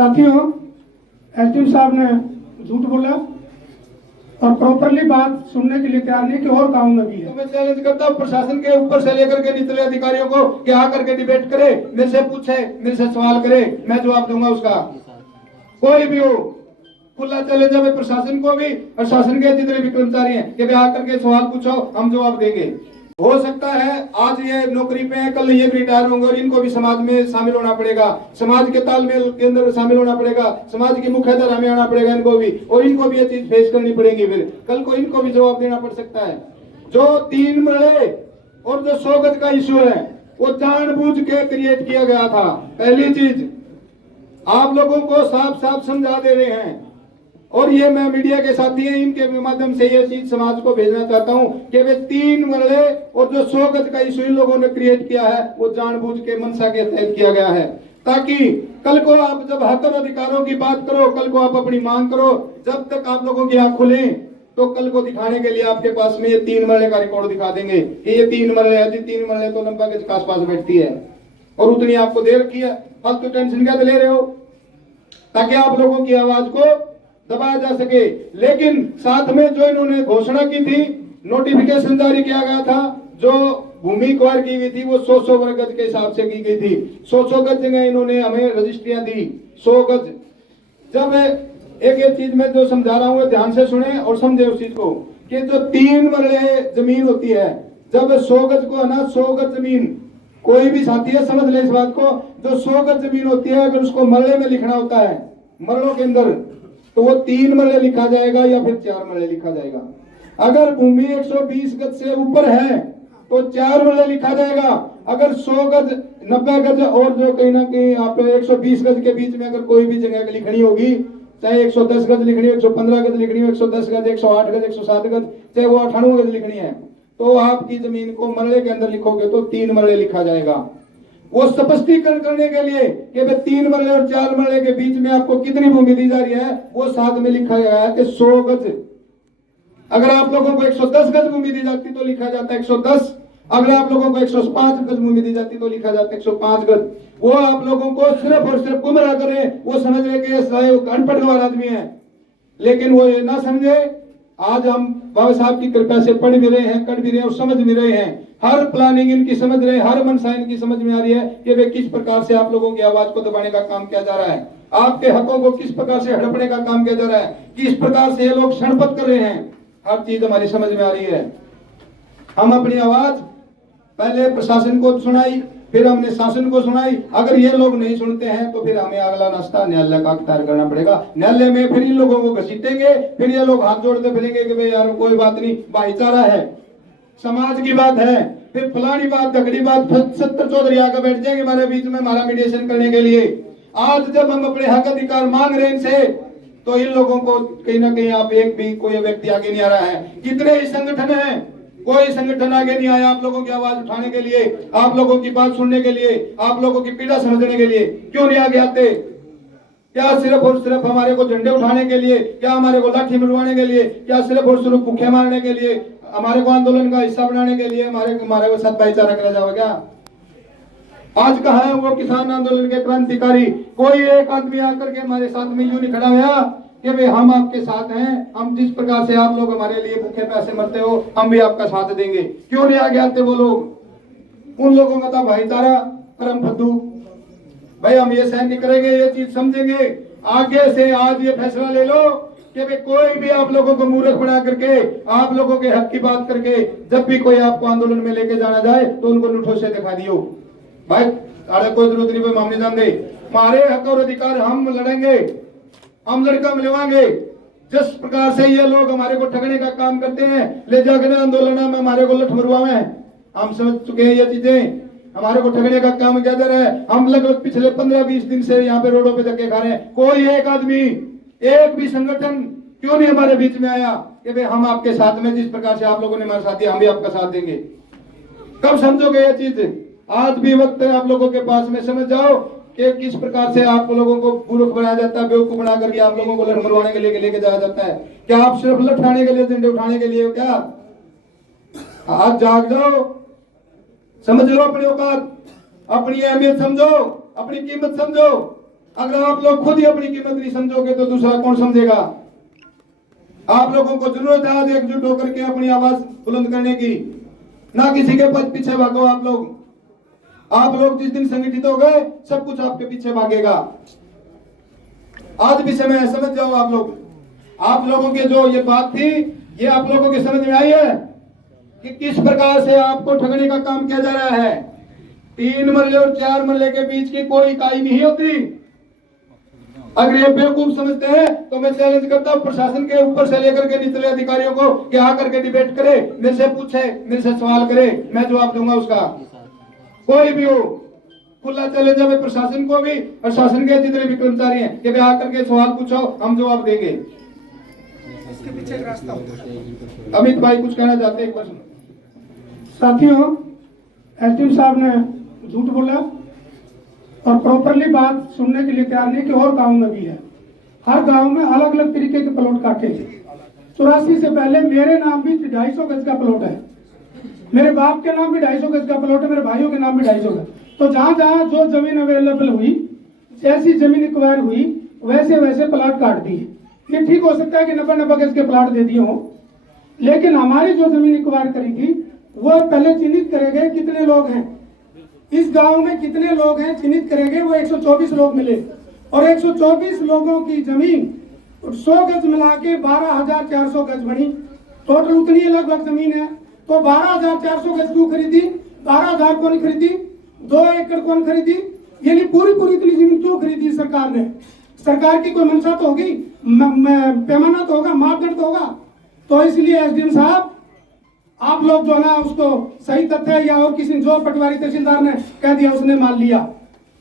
साथियों, एसडीएम साहब ने झूठ बोला और प्रॉपरली बात सुनने के लिए तैयार नहीं कि और काम में भी है। तो मैं चैलेंज करता हूँ प्रशासन के ऊपर से लेकर के निचले अधिकारियों को कि आकर के डिबेट करे, मेरे से पूछे, मेरे से सवाल करे, मैं जवाब दूंगा उसका। कोई भी हो, खुला चैलेंज है प्रशासन को भी और शासन के जितने भी कर्मचारी हैं कि भाई आकर के सवाल पूछो, हम जवाब देंगे। हो सकता है आज ये नौकरी पे हैं, कल ये भी रिटायर होंगे और इनको भी समाज में शामिल होना पड़ेगा, समाज के तालमेल के अंदर शामिल होना पड़ेगा, समाज की मुख्य धारा में आना पड़ेगा इनको भी, और इनको भी ये चीज फेस करनी पड़ेगी। फिर कल को इनको भी जवाब देना पड़ सकता है। जो 3 मरड़े और जो 100 गज का इश्यू है वो जानबूझ के क्रिएट किया गया था। पहली चीज आप लोगों को साफ साफ समझा दे रहे हैं और ये मैं मीडिया के साथी हैं, इनके माध्यम से ये चीज समाज को भेजना चाहता हूं कि वे 3 मरड़े और जो 100 गज का इशू इन लोगों ने क्रिएट किया है वो जानबूझ के मनसा के तहत किया गया है, ताकि कल को आप जब हक और अधिकारों की बात करो, कल को आप अपनी मांग करो, जब तक आप लोगों की आंख खुले तो कल को दिखाने के लिए आपके पास में ये 3 मरड़े का रिकॉर्ड दिखा देंगे कि ये 3 मरड़े है जी। 3 मरड़े तो लंबा गज के आसपास बैठती है और उतनी आपको दे रखी है। फालतू टेंशन क्या ले रहे हो, ताकि आप लोगों की आवाज को दबाया जा सके। लेकिन साथ में जो इन्होंने घोषणा की थी, नोटिफिकेशन जारी किया गया था, जो भूमि एक्वायर की गई थी वो 100 वर्ग गज के हिसाब से की गई थी। 100 गज जगह इन्होंने हमें रजिस्ट्रियां दी 100 गज। जब एक चीज मैं जो समझा रहा हूँ ध्यान से सुने और समझे उस चीज को कि जो 3 मरड़े जमीन होती है, जब 100 गज को है ना, 100 गज जमीन, कोई भी साथी है समझ ले इस बात को, जो 100 गज जमीन होती है अगर उसको मरड़े में लिखना होता है, मरड़ों के अंदर, तो वो 3 मरड़े लिखा जाएगा या फिर 4 मरड़े लिखा जाएगा। अगर भूमि 120 गज से ऊपर है तो 4 मरड़े लिखा जाएगा। अगर 100 गज, 90 गज और जो कहीं ना कहीं आप 120 गज के बीच में अगर कोई भी जगह लिखनी होगी, चाहे 110 गज लिखनी हो, 115 गज लिखनी हो, 110 गज, 108 गज, 107 गज, चाहे वो 98 गज लिखनी है, तो आपकी जमीन को मरड़े के अंदर लिखोगे तो 3 मरड़े लिखा जाएगा। वो स्पष्टीकरण करने के लिए कि भाई 3 मरड़े और 4 मरड़े के बीच में आपको कितनी भूमि दी जा रही है, वो साथ में लिखा गया है कि 100 गज। अगर आप लोगों को 110 गज भूमि दी जाती तो लिखा जाता 110, अगर आप लोगों को 105 गज भूमि दी जाती तो लिखा जाता 105 गज। वो आप लोगों को सिर्फ और सिर्फ गुमराह करें, वो समझ रहे कि अनपढ़ गवार आदमी है, लेकिन वो ये ना समझे। आज हम बाबा साहब की कृपा से पढ़ भी रहे हैं, कर भी रहे हैं और समझ भी रहे हैं। हर प्लानिंग इनकी समझ रहे हैं, हर मनसा इनकी समझ में आ रही है कि वे किस प्रकार से आप लोगों की आवाज को दबाने का काम किया जा रहा है, आपके हकों को किस प्रकार से हड़पने का काम किया जा रहा है, किस प्रकार से ये लोग क्षणबद्ध कर रहे हैं। हर चीज हमारी समझ में आ रही है। हम अपनी आवाज पहले प्रशासन को सुनाई, फिर हमने शासन को सुनाई। अगर ये लोग नहीं सुनते हैं तो फिर हमें अगला रास्ता न्यायालय का अख्तियार करना पड़ेगा। न्यायालय में फिर इन लोगों को घसीटेंगे, फिर ये लोग हाथ जोड़ते फिरेंगे कि भाई यार कोई बात नहीं, भाईचारा है, समाज की बात है। फिर फलानी बात, झगड़ी बात, 70 चौधरी आकर बैठ जाएंगे हमारे बीच में हमारा मीडिएशन करने के लिए। आज जब हम अपने हक अधिकार मांग रहे हैं इनसे, तो इन लोगों को कहीं ना कहीं आप एक भी कोई व्यक्ति आगे नहीं आ रहा है। कितने ही संगठन हैं, कोई संगठन आगे नहीं आया आप लोगों की आवाज उठाने के लिए, आप लोगों की बात सुनने के लिए, आप लोगों की पीड़ा समझने के लिए। क्यों नहीं आगे आते? क्या सिर्फ और सिर्फ हमारे को झंडे उठाने के लिए, क्या हमारे को लाठी मरवाने के लिए, क्या सिर्फ और सिर्फ भूखे मारने के लिए, हमारे को आंदोलन का हिस्सा बनाने के लिए हमारे को साथ भाईचारा करा जाएगा क्या? आज कहाँ है वो किसान आंदोलन के क्रांतिकारी? कोई एक आदमी आकर के हमारे साथ में यूं नहीं खड़ा हुआ कि भाई हम आपके साथ हैं, हम जिस प्रकार से आप लोग हमारे लिए भूखे प्यासे मरते हो हम भी आपका साथ देंगे। क्यों नहीं आगे आते वो लोग? उन लोगों का था भाईचारा परम फद्दू। भाई हम ये सहन नहीं करेंगे, ये चीज समझेंगे। आगे से आज ये फैसला ले लो कि भाई कोई भी आप लोगों को मूर्ख बना करके, आप लोगों के हक की बात करके जब भी कोई आपको आंदोलन में लेके जाना जाए तो उनको नुठोसे दिखा दियो। भाई अरे कोई जरूरत नहीं, हम नहीं जानते, हमारे हक और अधिकार हम लड़ेंगे, हम लड़का मिलवाएंगे। जिस प्रकार से ये लोग हमारे को ठगने का काम करते हैं, ले जाकर आंदोलन में हमारे को लठ मरवावे, हम समझ चुके हैं ये चीजें। हमारे को ठगने का काम किया जा रहा है। हम लगभग पिछले 15-20 दिन से यहाँ पे रोडों पे धक्के खा रहे हैं। कोई एक आदमी, एक भी संगठन क्यों नहीं हमारे बीच में आया कि भाई हम आपके साथ में, जिस प्रकार से आप लोगों ने हमारे साथ दिया हम भी आपका साथ देंगे। कब समझोगे ये चीज? आज भी वक्त है आप लोगों के पास में, समझ जाओ कि किस प्रकार से आप लोगों को मूर्ख बनाया जाता है, बेवकूफ बना करके आप लोगों को लठ मरवाने के लिए लेके जाया जाता है। क्या आप सिर्फ लठ उठाने के लिए, झंडे उठाने के लिए हो क्या? आज जाग जाओ, समझ लो अपनी औकात, अपनी अहमियत समझो, अपनी कीमत समझो। अगर आप लोग खुद ही अपनी कीमत नहीं समझोगे तो दूसरा कौन समझेगा। आप लोगों को जरूरत है आज एकजुट होकर के अपनी आवाज बुलंद करने की, ना किसी के पीछे भागो। आप लोग जिस दिन संगठित हो गए सब कुछ आपके पीछे भागेगा। आज भी समय है, समझ जाओ आप लोग। आप लोगों की जो ये बात थी ये आप लोगों की समझ में आई है कि किस प्रकार से आपको ठगने का काम किया जा रहा है। 3 मरले और 4 मरले के बीच की कोई इकाई नहीं होती। अगर ये बेवकूफ समझते हैं तो मैं चैलेंज करता हूँ प्रशासन के ऊपर से लेकर के निचले अधिकारियों को कि आकर के डिबेट करे, मेरे से पूछे, मेरे से सवाल करे, मैं जवाब दूंगा उसका। कोई भी हो, खुला चैलेंज है प्रशासन को भी, प्रशासन के जितने भी कर्मचारी हैं कि आकर के सवाल पूछो, हम जवाब देंगे। इसके पीछे एक रास्ता होता है। अमित भाई कुछ कहना चाहते हैं? एक प्रश्न। साथियों, एसडीएम साहब ने झूठ बोला और प्रॉपरली बात सुनने के लिए तैयार नहीं कि और गांव में भी है। हर गांव में अलग अलग तरीके के प्लॉट काटे। 84 से पहले मेरे नाम भी 250 गज का प्लॉट है, मेरे बाप के नाम भी 250 गज का प्लॉट है, मेरे भाइयों के नाम भी 250 गज। तो जहां जहां जो जमीन अवेलेबल हुई, जैसी जमीन एक्वायर हुई, वैसे वैसे प्लाट काट दिए। ये ठीक हो सकता है कि 90 गज के प्लाट दे दिए हों, लेकिन हमारी जो जमीन एक्वायर करी थी वो पहले चिन्हित करे गए कितने लोग हैं इस गांव में, कितने लोग हैं चिन्हित करेंगे। वो 124 लोग मिले और 124 लोगों की जमीन 100 गज मिला के 12,400 गज बनी। टोटल उतनी लगभग जमीन है। तो 12,400 गज क्यों खरीदी? 12,000 कौन खरीदी? 2 एकड़ कौन खरीदी? यानी पूरी इतनी जमीन क्यों खरीदी सरकार ने? सरकार की कोई मंशा तो होगी, पैमाना तो होगा, मापदंड तो होगा। तो इसलिए एसडीएम साहब, आप लोग जो है ना उसको सही तथ्य या और किसी जो पटवारी तहसीलदार ने कह दिया उसने मान लिया।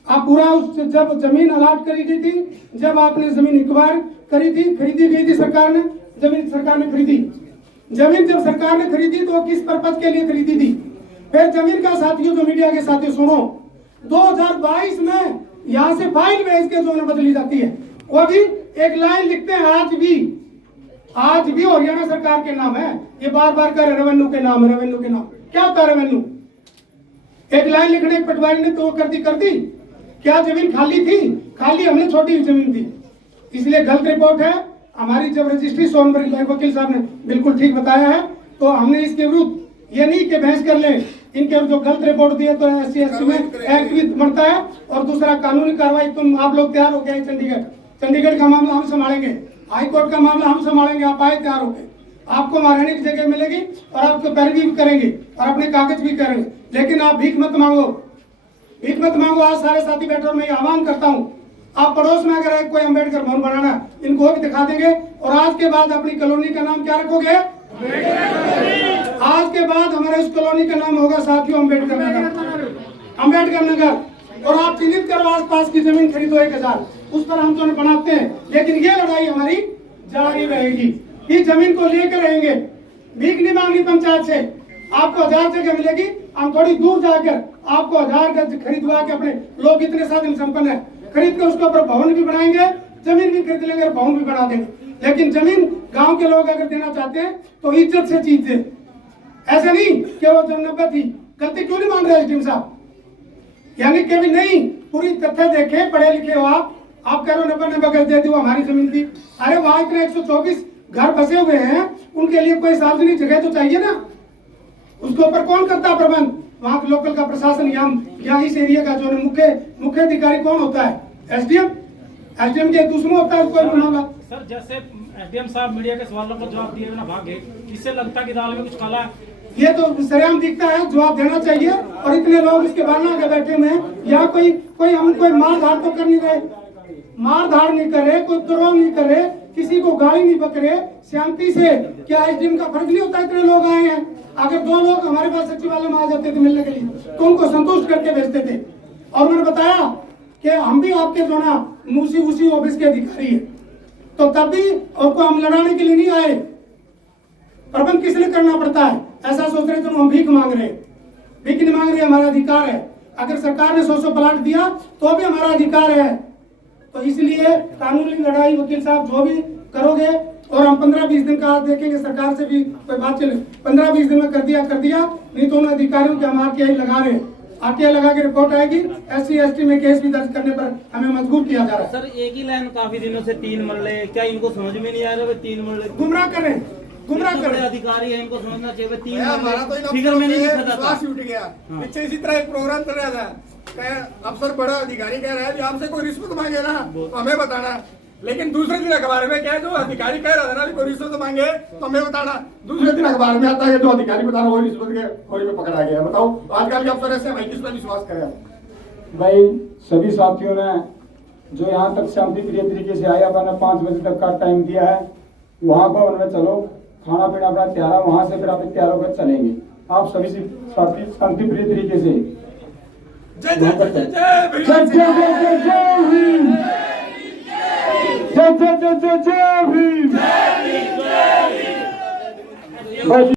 आप पूरा उस जब जमीन अलाट करी गई थी, जब आपने जमीन एक्वायर करी थी, खरीदी गई थी सरकार ने, जमीन सरकार ने खरीदी। जमीन जब सरकार ने खरीदी तो किस पर्पज के लिए खरीदी थी? फिर जमीन का साथियों, जो मीडिया के साथी सुनो, 2022 में यहाँ से फाइल भेज के जो बदली जाती है, वो भी एक लाइन लिखते हैं। आज भी हरियाणा सरकार के नाम है। ये बार बार कर रेवेन्यू के नाम, रेवेन्यू के नाम। क्या होता है रेवेन्यू? एक लाइन लिखने एक पटवारी ने तो कर दी। क्या जमीन खाली थी? खाली हमने छोटी जमीन थी, इसलिए गलत रिपोर्ट है हमारी। जब रजिस्ट्री सोनभद्र भाई वकील साहब ने बिल्कुल ठीक बताया है, तो हमने इसके विरुद्ध ये नहीं कि बहस कर ले, इनके जो गलत रिपोर्ट दिए तो SC में एक्ट भी बनता है और दूसरा कानूनी कार्रवाई। तुम आप लोग तैयार हो गए? चंडीगढ़ का मामला हम संभालेंगे, हाई कोर्ट का मामला हम संभालेंगे। आप आए तैयार हो गए, आपको रहने की जगह मिलेगी और आपको पैरवी भी करेंगे और अपने कागज भी करेंगे। लेकिन आप भीख मत मांगो, भीख मत मांगो। आज सारे साथी बैठे और मैं आह्वान करता हूँ, आप पड़ोस में अगर कोई अम्बेडकर भवन बनाना, इनको भी दिखा देंगे। और आज के बाद अपनी कॉलोनी का नाम क्या रखोगे? आज के बाद हमारे इस कॉलोनी का नाम होगा साथियों अम्बेडकर नगर, अम्बेडकर नगर। और आप चिन्हित करो आसपास की जमीन खरीदो 1000, उस पर हम तो बनाते हैं। लेकिन ये लड़ाई हमारी जारी रहेगी, इस जमीन को लेकर रहेंगे। भीख नहीं मांगनी पंचायत से, आपको 1000 जगह मिलेगी। हम थोड़ी दूर जाकर आपको 1000 गज खरीदवा के, अपने लोग इतने साधन संपन्न है, खरीद कर उसके ऊपर भवन भी बनाएंगे, जमीन भी खरीद लेंगे और भवन भी बना देंगे। लेकिन जमीन गांव के लोग अगर देना चाहते हैं तो इज्जत से चीज दे, ऐसा नहीं कि वो जब 90 थी। गलती क्यों नहीं मान रहे एसडीएम साहब? यानी कि भी नहीं, पूरी तथ्य देखे, पढ़े लिखे हो आप कह रहे हो 90 गज दे दी, वो हमारी जमीन थी। अरे वहां इतने 124 घर बसे हुए हैं, उनके लिए कोई सार्वजनिक जगह तो चाहिए ना। उसके ऊपर कौन करता प्रबंध? वहाँ लोकल का प्रशासन या इस एरिया का जो मुख्य अधिकारी कौन होता है? एसडीएम के दूसरों होता है कोई मामला। सर, जैसे एसडीएम साहब मीडिया के सवालों को जवाब दिए बिना भागे, इससे लगता है कि दाल में कुछ काला है। ये तो सरेआम दिखता है, जवाब देना चाहिए। और इतने लोग इसके बारना के बैठे हुए हैं, यहाँ कोई हम कोई मार धाड़ तो कर नहीं रहे, मार धाड़ नहीं कर रहे, कोई द्रोह नहीं कर रहे, किसी को गाली नहीं बक रहे, शांति से। क्या एसडीएम का फर्ज नहीं होता? इतने लोग आए हैं, अगर 2 लोग हमारे पास सचिवालय में आ जाते थे मिलने के लिए तो उनको संतुष्ट करके भेजते थे। और मैंने बताया कि हम भी आपके जो ना उसी ऑफिस के अधिकारी है, तो तब भी और को हम लड़ाने के लिए नहीं आए। प्रबंध किस लिए करना पड़ता है? ऐसा सोच रहे थे हम भीख मांग रहे, भीख नहीं मांग रहे, हमारा अधिकार है। अगर सरकार ने 100 प्लाट दिया तो भी हमारा अधिकार है। तो इसलिए कानूनी लड़ाई वकील साहब जो भी करोगे, और हम 15-20 दिन का देखेंगे, सरकार से भी कोई बात चले, 15-20 दिन में कर दिया, नहीं तो उन अधिकारियों के हम RTI लगा रहे हैं आरटीआई लगा के रिपोर्ट आएगी, SC/ST में केस भी दर्ज करने पर हमें मजबूर किया जा रहा है। सर एक ही लाइन काफी दिनों से 3 मरले, क्या इनको समझ में नहीं आ रहा? 3 मरले गुमराह करें, गुमराह इतने बड़े करें। अधिकारी है, इनको समझना चाहिए। 3 हमारा तो इन फिगर में नहीं अफसरों दिखा से था। विश्वास उठ गया। पीछे इसी तरह एक प्रोग्राम चल रहा था, अफसर बड़ा अधिकारी कह रहा है कि आपसे कोई रिश्वत मांगे ना तो हमें बताना, लेकिन दूसरे दिन अखबार में क्या है, जो अधिकारी कह रहा था ना कि कोई रिश्वत मांगे तो हमें बताना, दूसरे दिन अखबार में आता है जो अधिकारी बता रहा है वो रिश्वत के खोरी में पकड़ा गया। बताओ आजकल के अफसर ऐसे, भाई किस पर विश्वास करें? भाई सभी साथियों ने जो यहाँ तक शांति प्रिय तरीके से आए, अपना 5 बजे तक का टाइम दिया है, वहाँ पर उनमें चलो खाना पीना अपना तैयार है, वहाँ से फिर आप तैयार होकर चलेंगे। आप सभी साथी शांति प्रिय तरीके से जय जय जय जय जय जय जय जय जय भीम, जय जय जय जय जय भीम।